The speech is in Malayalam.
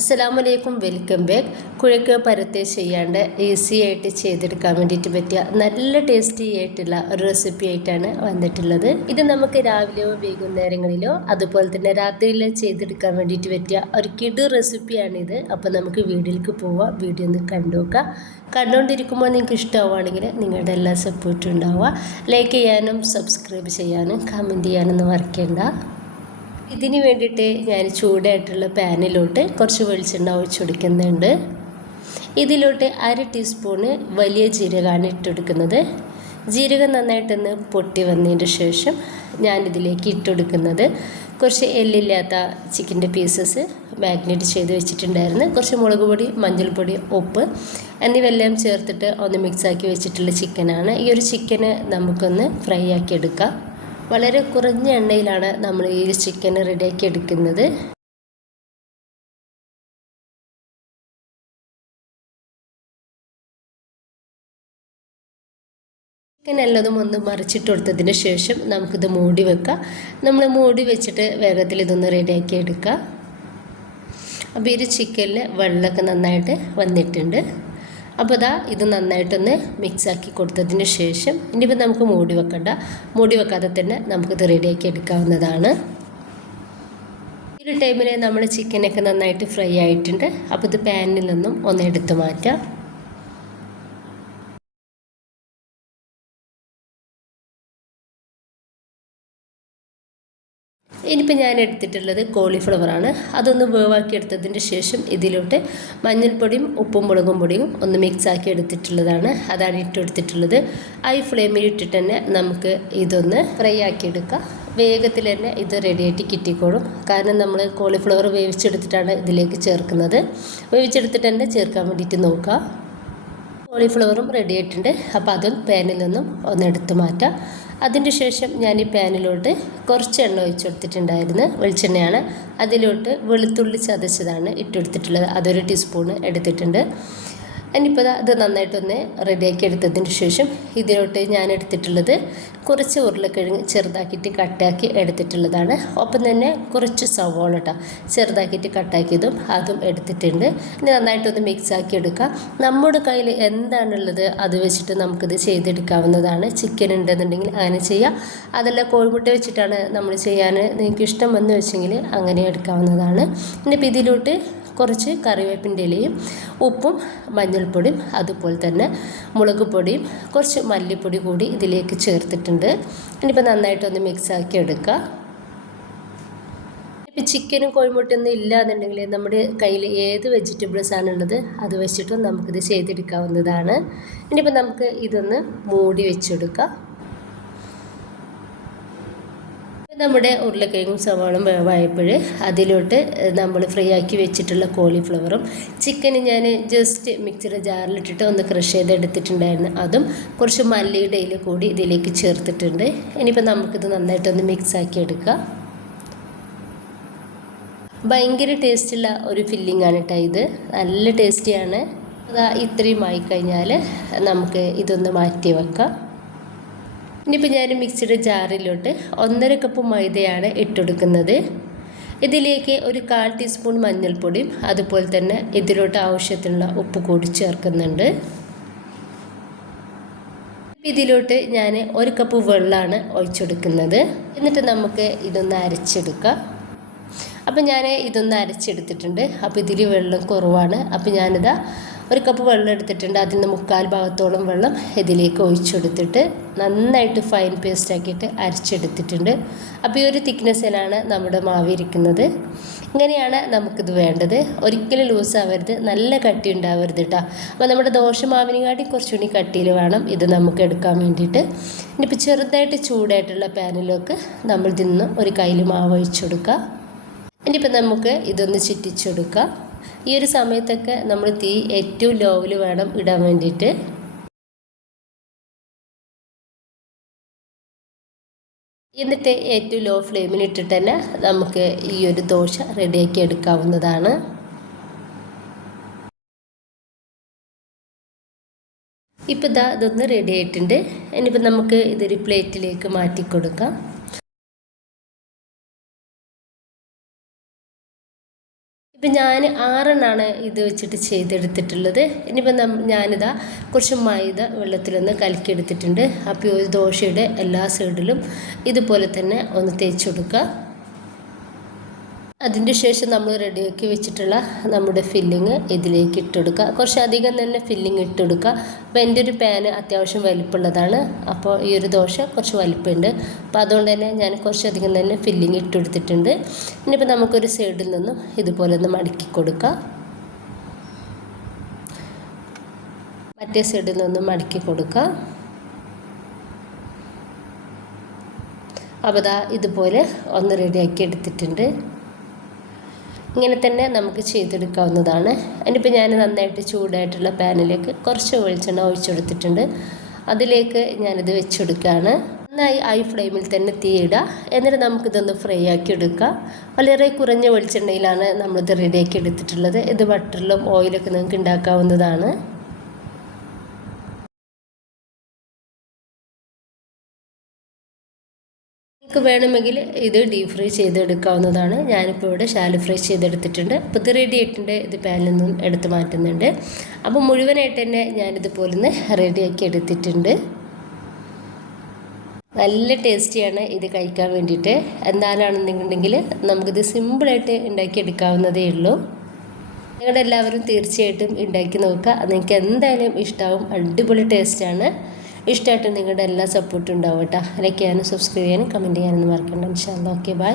അസ്സലാമലൈക്കും, വെൽക്കം ബാക്ക്. കുഴക്ക് പരത്തെ ചെയ്യാണ്ട് ഈസി ആയിട്ട് ചെയ്തെടുക്കാൻ വേണ്ടിയിട്ട് പറ്റിയ നല്ല ടേസ്റ്റി ആയിട്ടുള്ള ഒരു റെസിപ്പി ആയിട്ടാണ് വന്നിട്ടുള്ളത്. ഇത് നമുക്ക് രാവിലെയോ വൈകുന്നേരങ്ങളിലോ അതുപോലെ തന്നെ രാത്രിയിലോ ചെയ്തെടുക്കാൻ വേണ്ടിയിട്ട് പറ്റിയ ഒരു കിടു റെസിപ്പിയാണിത്. അപ്പോൾ നമുക്ക് വീഡിയോയിലേക്ക് പോവാം. വീഡിയോ ഒന്ന് കണ്ടുനോക്കാം. കണ്ടുകൊണ്ടിരിക്കുമ്പോൾ നിങ്ങൾക്ക് ഇഷ്ടമാവുകയാണെങ്കിൽ നിങ്ങളുടെ എല്ലാ സപ്പോർട്ടും ഉണ്ടാവുക. ലൈക്ക് ചെയ്യാനും സബ്സ്ക്രൈബ് ചെയ്യാനും കമൻറ്റ് ചെയ്യാനൊന്നും മറക്കേണ്ട. ഇതിന് വേണ്ടിയിട്ട് ഞാൻ ചൂടായിട്ടുള്ള പാനിലോട്ട് കുറച്ച് വെളിച്ചെണ്ണ ഒഴിച്ചു കൊടുക്കുന്നുണ്ട്. ഇതിലോട്ട് 1/2 ടീസ്പൂണ് വലിയ ജീരകമാണ് ഇട്ടെടുക്കുന്നത്. ജീരകം നന്നായിട്ടൊന്ന് പൊട്ടി വന്നതിന് ശേഷം ഞാനിതിലേക്ക് ഇട്ടെടുക്കുന്നത് കുറച്ച് എല്ലില്ലാത്ത ചിക്കൻ്റെ പീസസ് മാഗ്നേറ്റ് ചെയ്ത് വെച്ചിട്ടുണ്ടായിരുന്നു. കുറച്ച് മുളക് പൊടി, മഞ്ഞൾപ്പൊടി, ഉപ്പ് എന്നിവയെല്ലാം ചേർത്തിട്ട് ഒന്ന് മിക്സാക്കി വെച്ചിട്ടുള്ള ചിക്കനാണ്. ഈ ഒരു ചിക്കന് നമുക്കൊന്ന് ഫ്രൈ ആക്കി എടുക്കാം. വളരെ കുറഞ്ഞ എണ്ണയിലാണ് നമ്മൾ ഈ ചിക്കൻ റെഡിയാക്കി എടുക്കുന്നത്. ചിക്കൻ എല്ലാതും ഒന്ന് മറിച്ചിട്ട് കൊടുത്തതിന് ശേഷം നമുക്കിത് മൂടി വെക്കാം. നമ്മൾ മൂടി വെച്ചിട്ട് വേഗത്തിൽ ഇതൊന്ന് റെഡിയാക്കി എടുക്കാം. അപ്പോൾ ഈ ചിക്കനിൽ വെള്ളമൊക്കെ നന്നായിട്ട് വന്നിട്ടുണ്ട്. അപ്പോൾ ഇത് നന്നായിട്ടൊന്ന് മിക്സാക്കി കൊടുത്തതിന് ശേഷം ഇനിയിപ്പോൾ നമുക്ക് മൂടി വെക്കണ്ട. മൂടി വെക്കാതെ തന്നെ നമുക്കിത് റെഡിയാക്കി എടുക്കാവുന്നതാണ്. ഈ ഒരു ടൈമിൽ നമ്മൾ ചിക്കനൊക്കെ നന്നായിട്ട് ഫ്രൈ ആയിട്ടുണ്ട്. അപ്പോൾ ഇത് പാനിൽ നിന്നും ഒന്ന് എടുത്ത് മാറ്റാം. ഇനിയിപ്പോൾ ഞാൻ എടുത്തിട്ടുള്ളത് കോളിഫ്ലവറാണ്. അതൊന്ന് വേവാക്കി എടുത്തതിന് ശേഷം ഇതിലോട്ട് മഞ്ഞൾപ്പൊടിയും ഉപ്പും മുളകും പൊടിയും ഒന്ന് മിക്സാക്കി എടുത്തിട്ടുള്ളതാണ്. അതാണ് ഇട്ടെടുത്തിട്ടുള്ളത്. ഹൈ ഫ്ലെയിമിൽ ഇട്ടിട്ട് തന്നെ നമുക്ക് ഇതൊന്ന് ഫ്രൈ ആക്കി എടുക്കാം. വേഗത്തിൽ തന്നെ ഇത് റെഡിയായിട്ട് കിട്ടിക്കോളും. കാരണം നമ്മൾ കോളിഫ്ലവർ വേവിച്ചെടുത്തിട്ടാണ് ഇതിലേക്ക് ചേർക്കുന്നത്. വേവിച്ചെടുത്തിട്ട് തന്നെ ചേർക്കാൻ വേണ്ടിയിട്ട് നോക്കുക. കോളിഫ്ലവറും റെഡി ആയിട്ടുണ്ട്. അപ്പോൾ അതും പാനിൽ നിന്നും ഒന്നെടുത്ത് മാറ്റാം. അതിന് ശേഷം ഞാൻ ഈ പാനിലോട്ട് കുറച്ച് എണ്ണ ഒഴിച്ചെടുത്തിട്ടുണ്ടായിരുന്നു. വെളിച്ചെണ്ണയാണ്. അതിലോട്ട് വെളുത്തുള്ളി ചതച്ചതാണ് ഇട്ടെടുത്തിട്ടുള്ളത്. അതൊരു ടീസ്പൂണ് എടുത്തിട്ടുണ്ട്. ഇനിയിപ്പോൾ അത് നന്നായിട്ടൊന്ന് റെഡിയാക്കി എടുത്തതിന് ശേഷം ഇതിലോട്ട് ഞാൻ എടുത്തിട്ടുള്ളത് കുറച്ച് ഉരുളക്കിഴങ്ങ് ചെറുതാക്കിയിട്ട് കട്ടാക്കി എടുത്തിട്ടുള്ളതാണ്. ഒപ്പം തന്നെ കുറച്ച് സവോള ചെറുതാക്കിയിട്ട് കട്ടാക്കിയതും അതും എടുത്തിട്ടുണ്ട്. ഇനി നന്നായിട്ടൊന്ന് മിക്സാക്കി എടുക്കാം. നമ്മുടെ കയ്യിൽ എന്താണുള്ളത് അത് വെച്ചിട്ട് നമുക്കിത് ചെയ്തെടുക്കാവുന്നതാണ്. ചിക്കൻ ഉണ്ടെന്നുണ്ടെങ്കിൽ അങ്ങനെ ചെയ്യാം. അതല്ല കോഴിമുട്ട വെച്ചിട്ടാണ് നമ്മൾ ചെയ്യാൻ നിങ്ങൾക്ക് ഇഷ്ടം വന്ന് വെച്ചെങ്കിൽ അങ്ങനെ എടുക്കാവുന്നതാണ്. ഇനിയിപ്പോൾ ഇതിലോട്ട് കുറച്ച് കറിവേപ്പിൻ്റെ ഇലയും ഉപ്പും മഞ്ഞൾപ്പൊടിയും അതുപോലെ തന്നെ മുളക് പൊടിയും കുറച്ച് മല്ലിപ്പൊടി കൂടി ഇതിലേക്ക് ചേർത്തിട്ടുണ്ട്. ഇനിയിപ്പോൾ നന്നായിട്ടൊന്ന് മിക്സാക്കി എടുക്കുക. ഇപ്പോൾ ചിക്കനും കോഴിമുട്ടയൊന്നും ഇല്ല എന്നുണ്ടെങ്കിൽ നമ്മുടെ കയ്യിൽ ഏത് വെജിറ്റബിൾസ് ആണുള്ളത് അത് വെച്ചിട്ടും നമുക്കിത് ചെയ്തെടുക്കാവുന്നതാണ്. ഇനിയിപ്പോൾ നമുക്ക് ഇതൊന്ന് മൂടി വെച്ചെടുക്കാം. നമ്മുടെ ഉരുളക്കിഴങ്ങും സവാളും വേവായപ്പോൾ അതിലോട്ട് നമ്മൾ ഫ്രൈ ആക്കി വെച്ചിട്ടുള്ള കോളിഫ്ലവറും ചിക്കനും ഞാൻ ജസ്റ്റ് മിക്സിയുടെ ജാറിലിട്ടിട്ട് ഒന്ന് ക്രഷ് ചെയ്തെടുത്തിട്ടുണ്ടായിരുന്നു. അതും കുറച്ച് മല്ലിയുടെ ഇല കൂടി ഇതിലേക്ക് ചേർത്തിട്ടുണ്ട്. ഇനിയിപ്പോൾ നമുക്കിത് നന്നായിട്ടൊന്ന് മിക്സാക്കി എടുക്കാം. ഭയങ്കര ടേസ്റ്റുള്ള ഒരു ഫില്ലിംഗ് ആണ് കേട്ടോ ഇത്. നല്ല ടേസ്റ്റിയാണ്. ഇത്രയും ആയിക്കഴിഞ്ഞാൽ നമുക്ക് ഇതൊന്ന് മാറ്റി വെക്കാം. ഇനിയിപ്പോൾ ഞാൻ മിക്സിയുടെ ജാറിലോട്ട് 1.5 കപ്പ് മൈദയാണ് ഇട്ടെടുക്കുന്നത്. ഇതിലേക്ക് ഒരു 1/4 ടീസ്പൂൺ മഞ്ഞൾപ്പൊടിയും അതുപോലെ തന്നെ ഇതിലോട്ട് ആവശ്യത്തിനുള്ള ഉപ്പ് കൂടി ചേർക്കുന്നുണ്ട്. ഇതിലോട്ട് ഞാൻ 1 കപ്പ് വെള്ളമാണ് ഒഴിച്ചെടുക്കുന്നത്. എന്നിട്ട് നമുക്ക് ഇതൊന്ന് അരച്ചെടുക്കാം. അപ്പോൾ ഞാൻ ഇതൊന്ന് അരച്ചെടുത്തിട്ടുണ്ട്. അപ്പോൾ ഇതിൽ വെള്ളം കുറവാണ്. അപ്പോൾ ഞാനിതാ 1 കപ്പ് വെള്ളം എടുത്തിട്ടുണ്ട്. അതിൽ നിന്ന് 1/4 ഭാഗത്തോളം വെള്ളം ഇതിലേക്ക് ഒഴിച്ചെടുത്തിട്ട് നന്നായിട്ട് ഫൈൻ പേസ്റ്റ് ആക്കിയിട്ട് അരച്ചെടുത്തിട്ടുണ്ട്. അപ്പോൾ ഈ ഒരു തിക്നെസ്സിലാണ് നമ്മുടെ മാവ് ഇരിക്കുന്നത്. ഇങ്ങനെയാണ് നമുക്കിത് വേണ്ടത്. ഒരിക്കലും ലൂസ് ആവരുത്, നല്ല കട്ടി ഉണ്ടാവരുത് കേട്ടോ. അപ്പോൾ നമ്മുടെ ദോശമാവിനെക്കാട്ടി കുറച്ചുകൂടി കട്ടിയിൽ വേണം ഇത് നമുക്ക് എടുക്കാൻ വേണ്ടിയിട്ട്. ഇനിയിപ്പോൾ ചെറുതായിട്ട് ചൂടായിട്ടുള്ള പാനിലേക്ക് നമ്മൾ ഇതിന്ന് ഒരു കയ്യിൽ മാവ് ഒഴിച്ചെടുക്കുക. ഇനിയിപ്പോൾ നമുക്ക് ഇതൊന്ന് ചുറ്റിച്ചെടുക്കാം. ഈ ഒരു സമയത്തൊക്കെ നമ്മൾ തീ ഏറ്റവും ലോവിൽ വേണം ഇടാൻ വേണ്ടിയിട്ട്. എന്നിട്ട് ഏറ്റവും ലോ ഫ്ലെയിമിൽ ഇട്ടിട്ട് തന്നെ നമുക്ക് ഈ ഒരു ദോശ റെഡിയാക്കി എടുക്കാവുന്നതാണ്. ഇപ്പോൾ ഇതൊന്ന് റെഡി ആയിട്ടുണ്ട്. ഇനിയിപ്പോൾ നമുക്ക് ഇതൊരു പ്ലേറ്റിലേക്ക് മാറ്റി കൊടുക്കാം. ഇപ്പം ഞാൻ 6 ഇത് വെച്ചിട്ട് ചെയ്തെടുത്തിട്ടുള്ളത്. ഇനിയിപ്പോൾ ഞാനിതാ കുറച്ച് മൈദ വെള്ളത്തിലൊന്ന് കലക്കിയെടുത്തിട്ടുണ്ട്. അപ്പോൾ ഒരു ദോശയുടെ എല്ലാ സൈഡിലും ഇതുപോലെ തന്നെ ഒന്ന് തേച്ച് കൊടുക്കുക. അതിൻ്റെ ശേഷം നമ്മൾ റെഡിയാക്കി വെച്ചിട്ടുള്ള നമ്മുടെ ഫില്ലിങ് ഇതിലേക്ക് ഇട്ടെടുക്കുക. കുറച്ചധികം തന്നെ ഫില്ലിങ് ഇട്ടെടുക്കുക. അപ്പോൾ എൻ്റെ ഒരു പാന് അത്യാവശ്യം വലിപ്പമുള്ളതാണ്. അപ്പോൾ ഈ ഒരു ദോശ കുറച്ച് വലിപ്പമുണ്ട്. അപ്പോൾ അതുകൊണ്ട് തന്നെ ഞാൻ കുറച്ചധികം തന്നെ ഫില്ലിങ് ഇട്ടെടുത്തിട്ടുണ്ട്. ഇനിയിപ്പോൾ നമുക്കൊരു സൈഡിൽ നിന്നും ഇതുപോലെ ഒന്ന് മടക്കി കൊടുക്കുക. മറ്റേ സൈഡിൽ നിന്നും മടക്കി കൊടുക്കുക. അപ്പോൾ ഇതുപോലെ ഒന്ന് റെഡിയാക്കി എടുത്തിട്ടുണ്ട്. ഇങ്ങനെ തന്നെ നമുക്ക് ചെയ്തെടുക്കാവുന്നതാണ്. ഇനിയിപ്പോൾ ഞാൻ നന്നായിട്ട് ചൂടായിട്ടുള്ള പാനിലേക്ക് കുറച്ച് വെളിച്ചെണ്ണ ഒഴിച്ചെടുത്തിട്ടുണ്ട്. അതിലേക്ക് ഞാനിത് വെച്ചെടുക്കുകയാണ്. നന്നായി ഹൈ ഫ്ലെയിമിൽ തന്നെ തീയിടുക. എന്നിട്ട് നമുക്കിതൊന്ന് ഫ്രൈ ആക്കി എടുക്കുക. വളരെ കുറഞ്ഞ വെളിച്ചെണ്ണയിലാണ് നമ്മളിത് റെഡിയാക്കി എടുത്തിട്ടുള്ളത്. ഇത് ബട്ടറിലും ഓയിലൊക്കെ നിങ്ങൾക്ക് ഉണ്ടാക്കാവുന്നതാണ്. നിങ്ങൾക്ക് വേണമെങ്കിൽ ഇത് ഡീപ് ഫ്രൈ ചെയ്തെടുക്കാവുന്നതാണ്. ഞാനിപ്പോൾ ഇവിടെ ഷാലോ ഫ്രൈ ചെയ്തെടുത്തിട്ടുണ്ട്. അപ്പോൾ ഇത് റെഡി ആയിട്ടുണ്ട്. ഇത് പാനിൽ നിന്നും എടുത്ത് മാറ്റുന്നുണ്ട്. അപ്പോൾ മുഴുവനായിട്ട് തന്നെ ഞാനിതുപോലെ ഒന്ന് റെഡിയാക്കി എടുത്തിട്ടുണ്ട്. നല്ല ടേസ്റ്റിയാണ് ഇത് കഴിക്കാൻ വേണ്ടിയിട്ട്. എന്താണെന്നുണ്ടെങ്കിൽ നമുക്കിത് സിമ്പിളായിട്ട് ഉണ്ടാക്കിയെടുക്കാവുന്നതേ ഉള്ളൂ. നിങ്ങളുടെ എല്ലാവരും തീർച്ചയായിട്ടും ഉണ്ടാക്കി നോക്കുക. നിങ്ങൾക്ക് എന്തായാലും ഇഷ്ടമാവും. അടിപൊളി ടേസ്റ്റാണ്. ഇഷ്ടമായിട്ട് നിങ്ങളുടെ എല്ലാ സപ്പോർട്ടും ഉണ്ടാവും കേട്ടോ. ലൈക്ക് ചെയ്യാനും സബ്സ്ക്രൈബ് ചെയ്യാനും കമൻറ്റ് ചെയ്യാനൊന്നും മറക്കണ്ട. ഇൻഷാ അല്ലാഹ്. Okay bye.